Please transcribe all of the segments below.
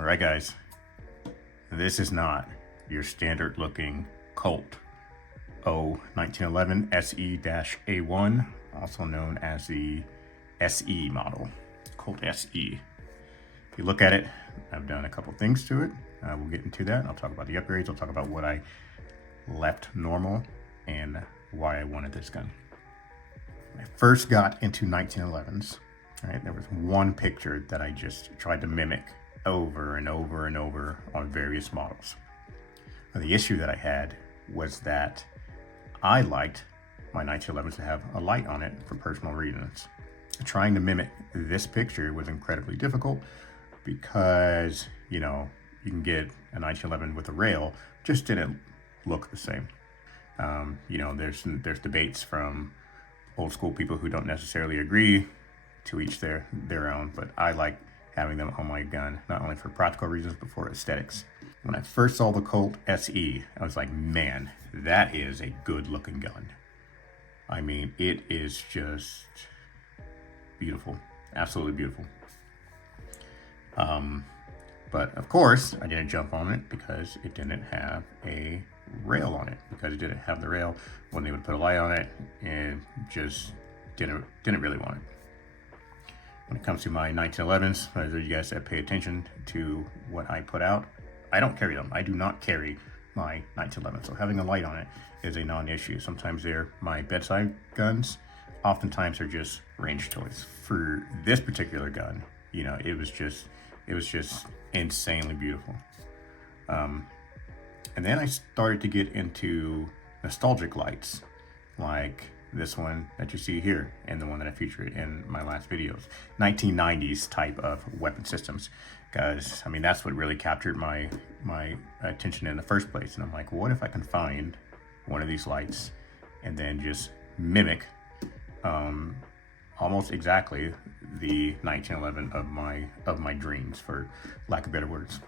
All right, guys, this is not your standard looking Colt O1911SE-A1, also known as the SE model, Colt SE. If you look at it, I've done a couple things to it. We'll get into that. I'll talk about the upgrades. I'll talk about what I left normal and why I wanted this gun. When I first got into 1911s, right, there was one picture that I just tried to mimic over and over and over on various models. Now, the issue that I had was that I liked my 1911s to have a light on it for personal reasons. Trying to mimic this picture was incredibly difficult because, you know, you can get a 1911 with a rail, just didn't look the same. You know, there's debates from old school people who don't necessarily agree, to each their own, but I like having them on my gun, not only for practical reasons, but for aesthetics. When I first saw the Colt SE, I was like, man, that is a good looking gun. I mean, it is just beautiful, absolutely beautiful. But of course, I didn't jump on it because it didn't have a rail on it. Because it didn't have the rail, when they would put a light on it, and just didn't really want it. When it comes to my 1911s, for those of you guys that pay attention to what I put out, I don't carry them. I do not carry my 1911, so having a light on it is a non-issue. Sometimes they're my bedside guns. Oftentimes they're just range toys. For this particular gun, you know, it was just insanely beautiful. And then I started to get into nostalgic lights, like this one that you see here and the one that I featured in my last videos. 1990s type of weapon systems, guys. I mean, that's what really captured my attention in the first place. And I'm like, what if I can find one of these lights and then just mimic almost exactly the 1911 of my dreams, for lack of better words.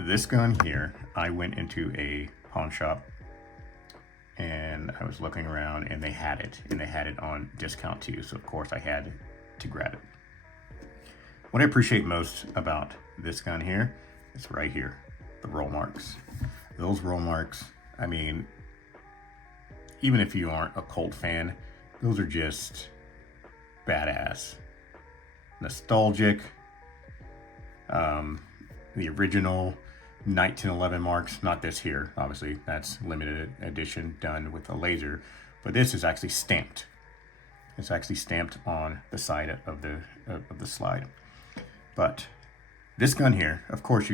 This gun here, I went into a pawn shop and I was looking around and they had it on discount too. So of course I had to grab it. What I appreciate most about this gun here is right here, the roll marks. Those roll marks, I mean, even if you aren't a Colt fan, those are just badass. Nostalgic. The original 1911 marks, not this here, obviously, that's limited edition done with a laser, but this is actually stamped. It's actually stamped on the side of the slide. But this gun here, of course,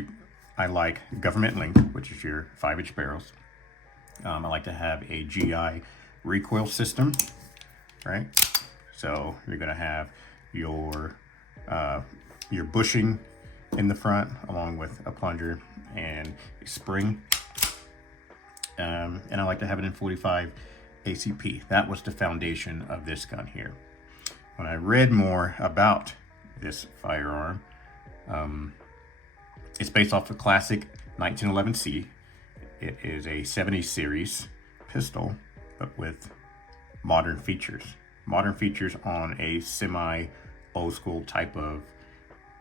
I like government link, which is your 5-inch barrels. I like to have a GI recoil system, right? So you're gonna have your bushing in the front, along with a plunger and a spring. And I like to have it in 45 ACP. That was the foundation of this gun here. When I read more about this firearm, it's based off the classic 1911 It is a 70 series pistol, but with modern features. Modern features on a semi old school type of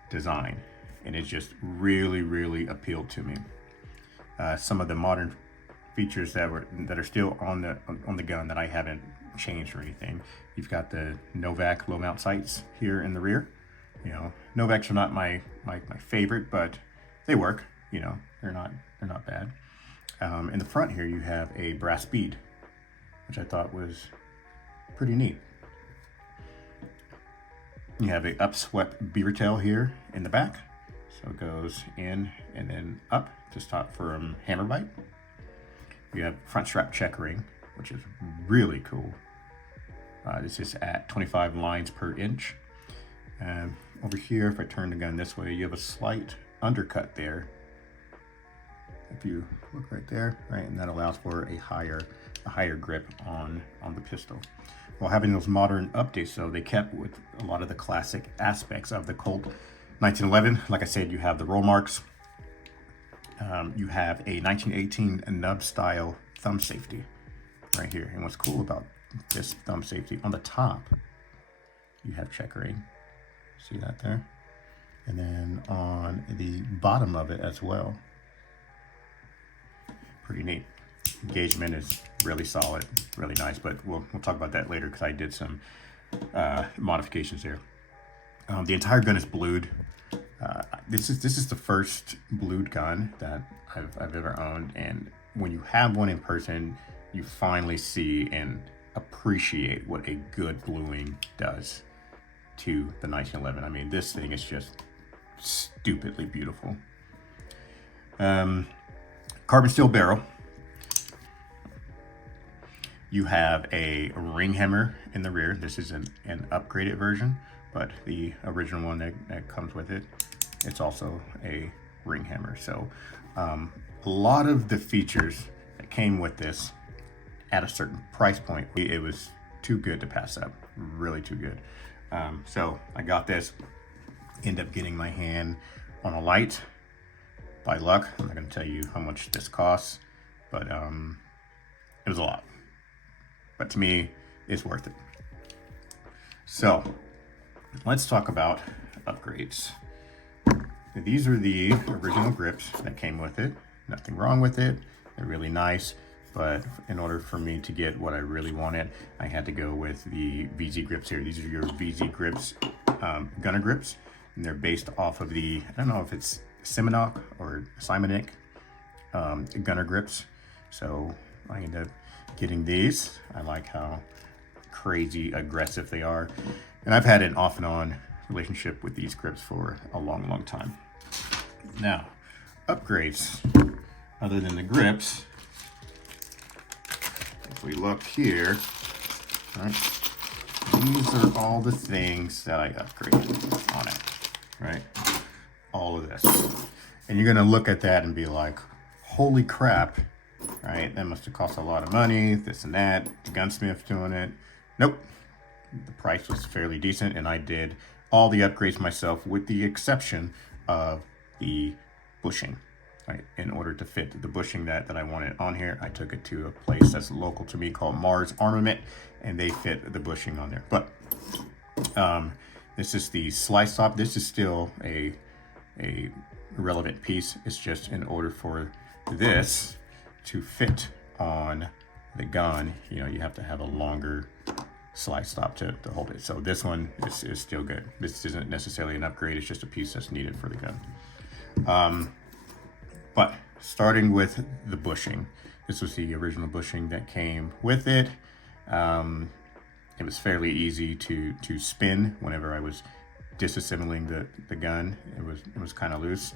design. And it just really, really appealed to me. Some of the modern features that are still on the gun that I haven't changed or anything. You've got the Novak low mount sights here in the rear. You know, Novaks are not my favorite, but they work. You know, they're not bad. In the front here, you have a brass bead, which I thought was pretty neat. You have a upswept beaver tail here in the back. So it goes in and then up to stop from hammer bite. You have front strap checkering, which is really cool. This is at 25 lines per inch. Over here, if I turn the gun this way, you have a slight undercut there. If you look right there, right, and that allows for a higher grip on the pistol. While having those modern updates, though, they kept with a lot of the classic aspects of the Colt 1911. Like I said, you have the roll marks. You have a 1918 nub style thumb safety right here. And what's cool about this thumb safety, on the top, you have checkering. See that there? And then on the bottom of it as well. Pretty neat. Engagement is really solid, really nice, but we'll talk about that later because I did some modifications there. The entire gun is blued. This is the first blued gun that I've ever owned, and when you have one in person, you finally see and appreciate what a good bluing does to the 1911. I mean, this thing is just stupidly beautiful. Carbon steel barrel. You have a ring hammer in the rear. This is an upgraded version, but the original one that comes with it, it's also a ring hammer. So a lot of the features that came with this at a certain price point, it was too good to pass up, really too good. So I got this, end up getting my hand on a light by luck. I'm not gonna tell you how much this costs, but it was a lot. But to me, it's worth it. So let's talk about upgrades. These are the original grips that came with it. Nothing wrong with it. They're really nice. But in order for me to get what I really wanted, I had to go with the VZ grips here. These are your VZ grips, gunner grips. And they're based off of the, I don't know if it's Simonic or Simonic gunner grips. So I ended up getting these. I like how crazy aggressive they are. And I've had an off and on relationship with these grips for a long, long time. Now, upgrades, other than the grips, if we look here, right, these are all the things that I upgraded on it, right? All of this. And you're gonna look at that and be like, holy crap, right? That must have cost a lot of money, this and that, the gunsmith doing it. Nope, the price was fairly decent, and I did all the upgrades myself with the exception of the bushing. Right, in order to fit the bushing that I wanted on here, I took it to a place that's local to me called Mars Armament, and they fit the bushing on there. But this is the slice stop. This is still a relevant piece. It's just in order for this to fit on the gun, you know, you have to have a longer slice stop to hold it. So this one is still good. This isn't necessarily an upgrade. It's just a piece that's needed for the gun. But starting with the bushing, this was the original bushing that came with it. It was fairly easy to spin whenever I was disassembling the gun. It was kind of loose.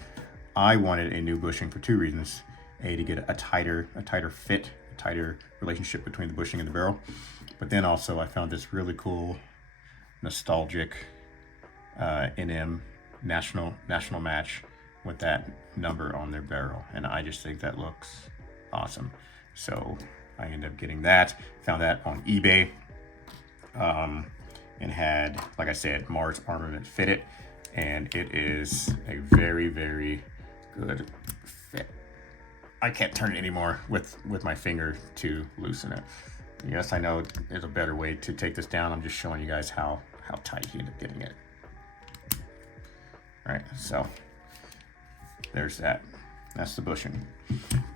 I wanted a new bushing for two reasons. A, to get a tighter fit, a tighter relationship between the bushing and the barrel. But then also I found this really cool, nostalgic NM national match with that number on their barrel, and I just think that looks awesome. So I ended up getting that, found that on eBay, and had, like I said, Mars Armament fit it, and it is a very, very good fit. I can't turn it anymore with my finger to loosen it. Yes, I know there's a better way to take this down. I'm just showing you guys how tight he ended up getting it. All right, so there's that. That's the bushing.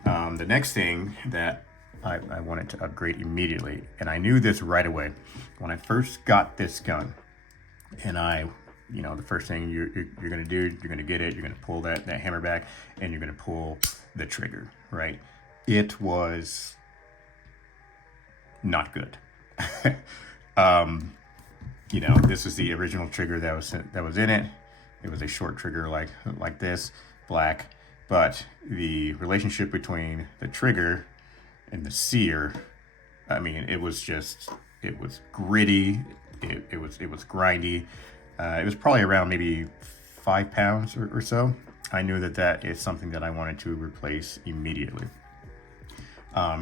The next thing that I wanted to upgrade immediately, and I knew this right away when I first got this gun, and you know, the first thing you're gonna do, you're gonna get it, you're gonna pull that hammer back, and you're gonna pull the trigger, right? It was not good. You know, this is the original trigger that was in it. It was a short trigger like this, black, but the relationship between the trigger and the sear, I mean, it was gritty, it was grindy. It was probably around maybe 5 pounds or so. I knew that is something that I wanted to replace immediately.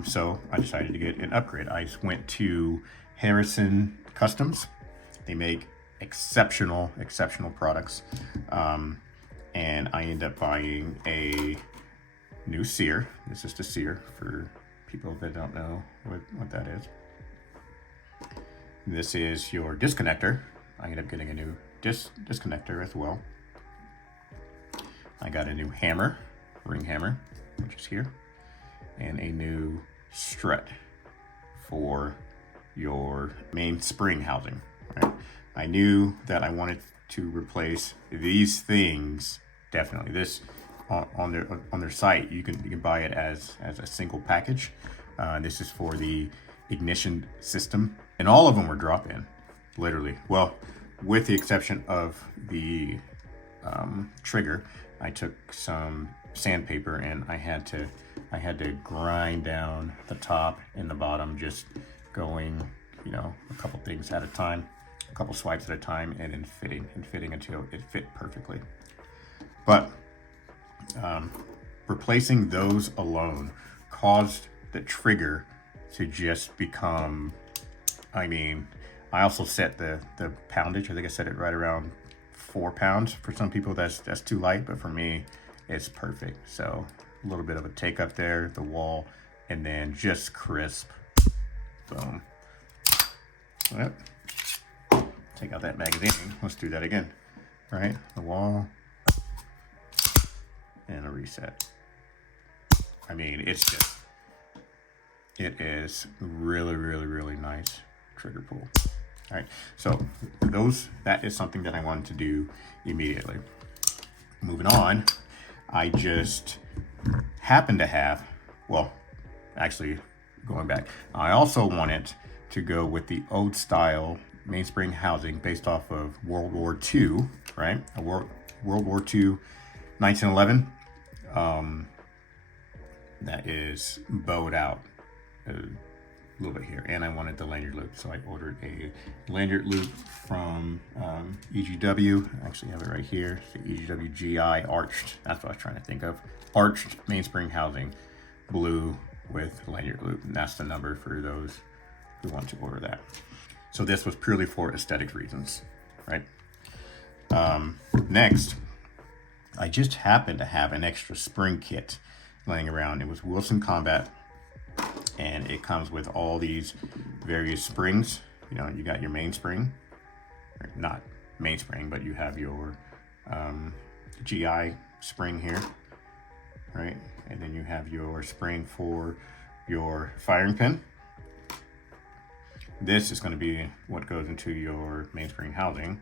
So I decided to get an upgrade. I went to Harrison Customs. They make exceptional products. And I ended up buying a new sear. This is the sear for people that don't know what that is. This is your disconnector. I ended up getting a new disconnector as well. I got a new hammer, ring hammer, which is here, and a new strut for your main spring housing. Right? I knew that I wanted to replace these things. Definitely, this on their site, you can buy it as a single package. This is for the ignition system, and all of them were drop-in, literally. Well, with the exception of the trigger, I took some sandpaper and I had to grind down the top and the bottom, just going, you know, a couple things at a time, a couple swipes at a time, and then fitting until it fit perfectly. But replacing those alone caused the trigger to just become, I mean, I also set the poundage. I think I set it right around 4 pounds. For some people that's too light, but for me it's perfect. So a little bit of a take up there, the wall, and then just crisp. Boom. Yep. Take out that magazine. Let's do that again. Right, the wall, and a reset. I mean, it is really nice trigger pull. All right, so that is something that I wanted to do immediately. Moving on, I just happened to have, well, actually going back, I also wanted to go with the old style mainspring housing based off of World War II, right? A World War II 1911. That is bowed out a little bit here, and I wanted the lanyard loop, so I ordered a lanyard loop from EGW. I actually have it right here. It's the EGW GI arched. That's what I was trying to think of. Arched mainspring housing, blue with lanyard loop, and that's the number for those who want to order that. So this was purely for aesthetic reasons, right? Next, I just happened to have an extra spring kit laying around. It was Wilson Combat, and it comes with all these various springs. You know, you got your mainspring, or not mainspring, but you have your GI spring here, right? And then you have your spring for your firing pin. This is going to be what goes into your mainspring housing.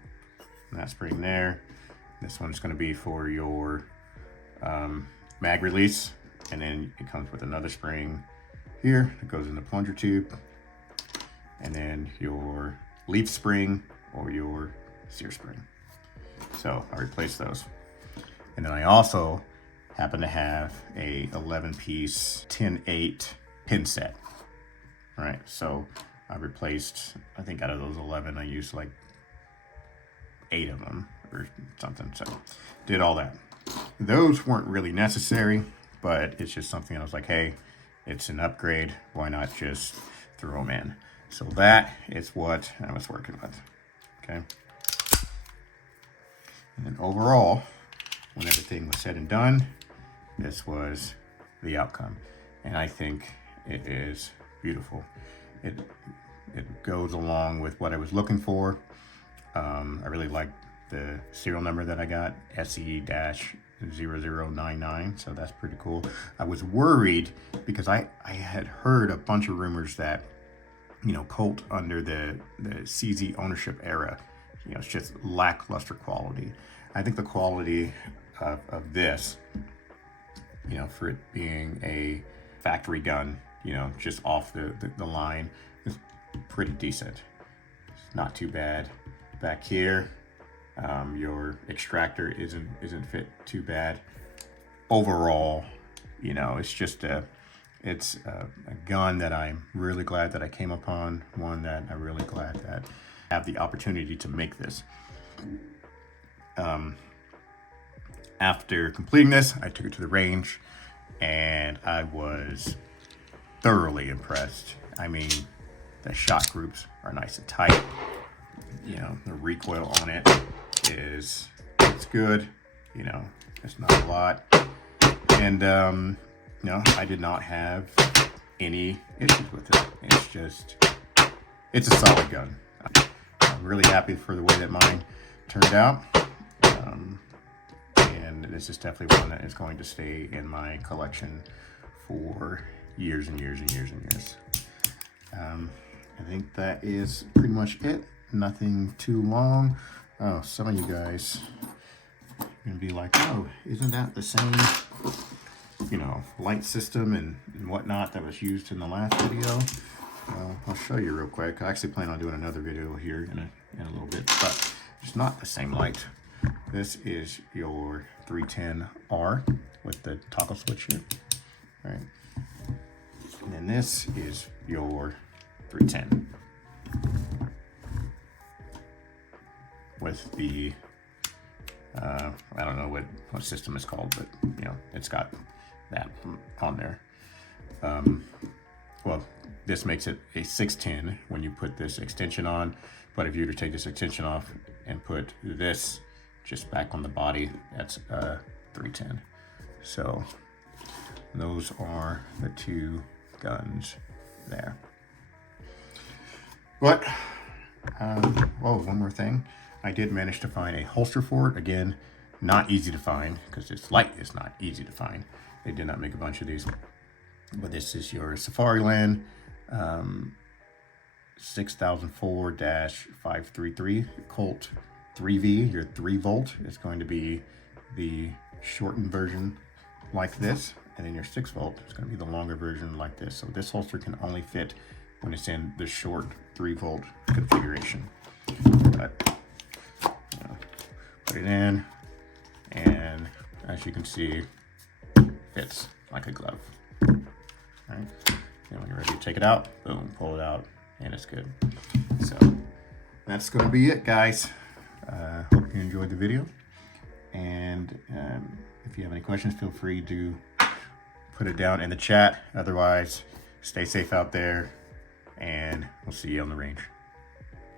And that spring there. This one's going to be for your mag release, and then it comes with another spring here that goes in the plunger tube, and then your leaf spring or your sear spring. So I replaced those, and then I also happen to have a 11-piece 10-8 pin set. All right, so I replaced, I think out of those 11, I used like 8 of them or something. So did all that. Those weren't really necessary, but it's just something I was like, hey, it's an upgrade. Why not just throw them in? So that is what I was working with. Okay. And then overall, when everything was said and done, this was the outcome. And I think it is beautiful. It goes along with what I was looking for. I really like the serial number that I got, SE-0099, so that's pretty cool. I was worried because I had heard a bunch of rumors that, you know, Colt under the CZ ownership era, you know, it's just lackluster quality. I think the quality of this, you know, for it being a factory gun, you know, just off the line, is pretty decent. It's not too bad. Back here, your extractor isn't fit too bad. Overall, you know, it's just a gun that I'm really glad that I came upon, one that I'm really glad that I have the opportunity to make this. After completing this, I took it to the range, and I was thoroughly impressed. I mean, the shot groups are nice and tight. You know, the recoil on it it's good. You know, it's not a lot. And, you know, I did not have any issues with it. It's a solid gun. I'm really happy for the way that mine turned out. And this is definitely one that is going to stay in my collection for years and years and years and years. I think that is pretty much it. Nothing too long. Oh, some of you guys are gonna be like, oh, isn't that the same, you know, light system and whatnot that was used in the last video? Well, I'll show you real quick. I actually plan on doing another video here in a little bit, but it's not the same light. This is your 310R with the toggle switch here, right? And then this is your 310 with the I don't know what system it's called, but you know, it's got that on there. Well, this makes it a 610 when you put this extension on, but if you were to take this extension off and put this just back on the body, that's 310. So those are the two guns there. But well, one more thing, I did manage to find a holster for it. Again, not easy to find because it's light. It's not easy to find. They did not make a bunch of these, but this is your Safariland 6004-533 Colt 3V, your 3 volt. It's going to be the shortened version like this, and then your 6 volt is going to be the longer version like this. So this holster can only fit when it's in the short 3 volt configuration. But you know, put it in, and as you can see, fits like a glove. All right. And when you're ready to take it out, boom, pull it out, and it's good. So that's going to be it, guys. Hope you enjoyed the video. And if you have any questions, feel free to put it down in the chat. Otherwise, stay safe out there, and we'll see you on the range.